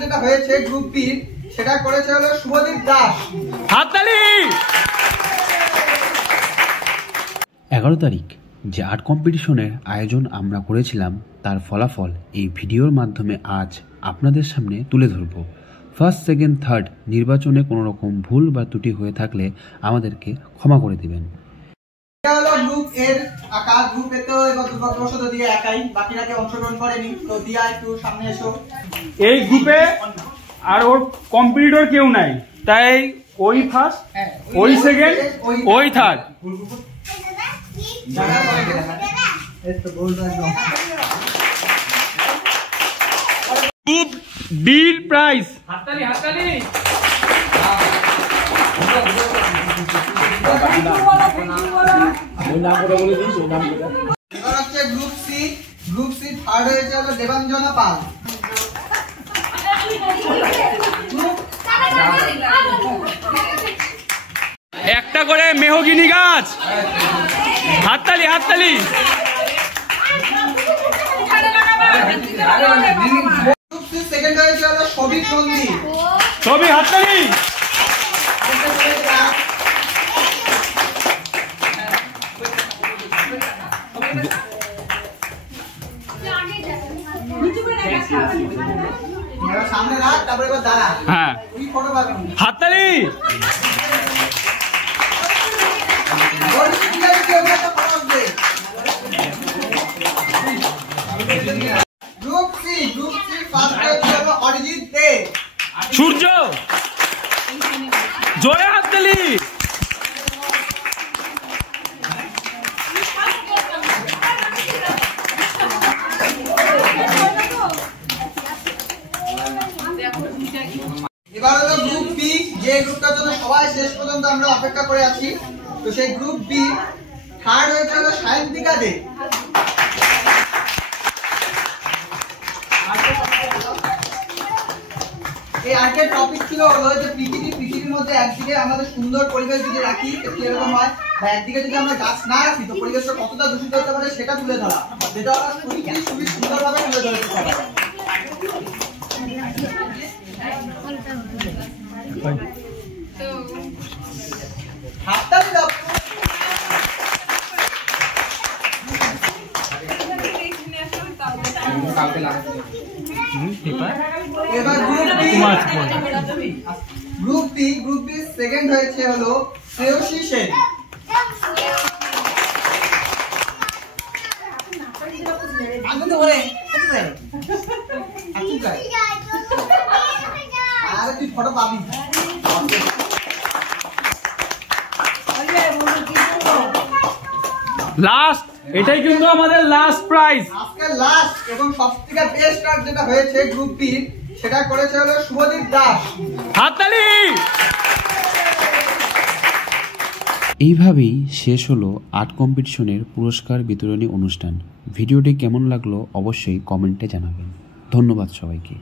যেটা হয়েছে group B সেটা করেছে হলো শুভদীপ দাস। হাততালি। 11 তারিখ যে আর্ট কম্পিটিশনের আয়োজন আমরা করেছিলাম তার ফলাফল এই ভিডিওর মাধ্যমে আজ আপনাদের সামনে তুলে ধরব। ফার্স্ট, সেকেন্ড, থার্ড নির্বাচনে কোনো রকম ভুল বা ত্রুটি হয়ে থাকলে আমাদেরকে ক্ষমা করে দিবেন। এটা হলো গ্রুপ এর আঁকা। গ্রুপ এ তো এবার দুর্ভাগ্যবশত দিয়ে একাই, বাকিরা কেউ অংশগ্রহণ করেনি। তো দিয়া একটু সামনে এসো। এই গ্রুপে আর ওর কম্পিটিটর কেউ নাই, তাই ওই ফার্স্ট, ওই সেকেন্ড, ওই থার্ড। গ্রুপ বির প্রাইজ হাততালি হাততালি। এবার হচ্ছে group C. Group C third হয়েছে হলো দেবাঞ্জনা পাল। একটা করে মেহগিনি গাছ। হাততালি হাততালি। গ্রুপ সি সেকেন্ড হয়েছে হলো সবিক নন্দী। সবই হাততালি। সামনে রাখ, তারপরে এবার দাঁড়া। হ্যাঁ, হাততালি। গ্রুপ সি ফার্স্ট হয়েছে হলো অরিজিৎ দে। সূর্য, জোরে হাততালি। এবার হলো গ্রুপ বি, যে গ্রুপটার জন্য সবাই শেষ পর্যন্ত আমরা অপেক্ষা করে আছি। তো সেই গ্রুপ বি থার্ড হয়েছে হলো সায়ন্তিকা দে। এই আর্টের টপিক ছিল হলো যে পৃথিবীর মধ্যে একদিকে আমাদের সুন্দর পরিবেশ যদি রাখি একটু এরকম হয়, বা একদিকে যদি আমরা গাছ না রাখি তো পরিবেশটা কতটা দূষিত হতে পারে সেটা তুলে ধরা, যেটা আমরা খুবই সুন্দরভাবে তুলে ধরতে পারি। হাততালি দাও। এবার গ্রুপ বি সেকেন্ড হয়েছে হলো শ্রেয়সী সেন। আর তুই ফটো পাবি। লাস্ট, এটাই কিন্তু আমাদের লাস্ট প্রাইজ। আজকে লাস্ট এবং সবথেকে বেস্ট আর্ট যেটা হয়েছে গ্রুপ বি সেটা করেছে হলো শুভদীপ দাস। হাততালি। এইভাবেই শেষ হলো আর্ট কম্পিটিশনের পুরস্কার বিতরণী অনুষ্ঠান। ভিডিওটি কেমন লাগলো অবশ্যই কমেন্টে জানাবেন। ধন্যবাদ সবাইকে।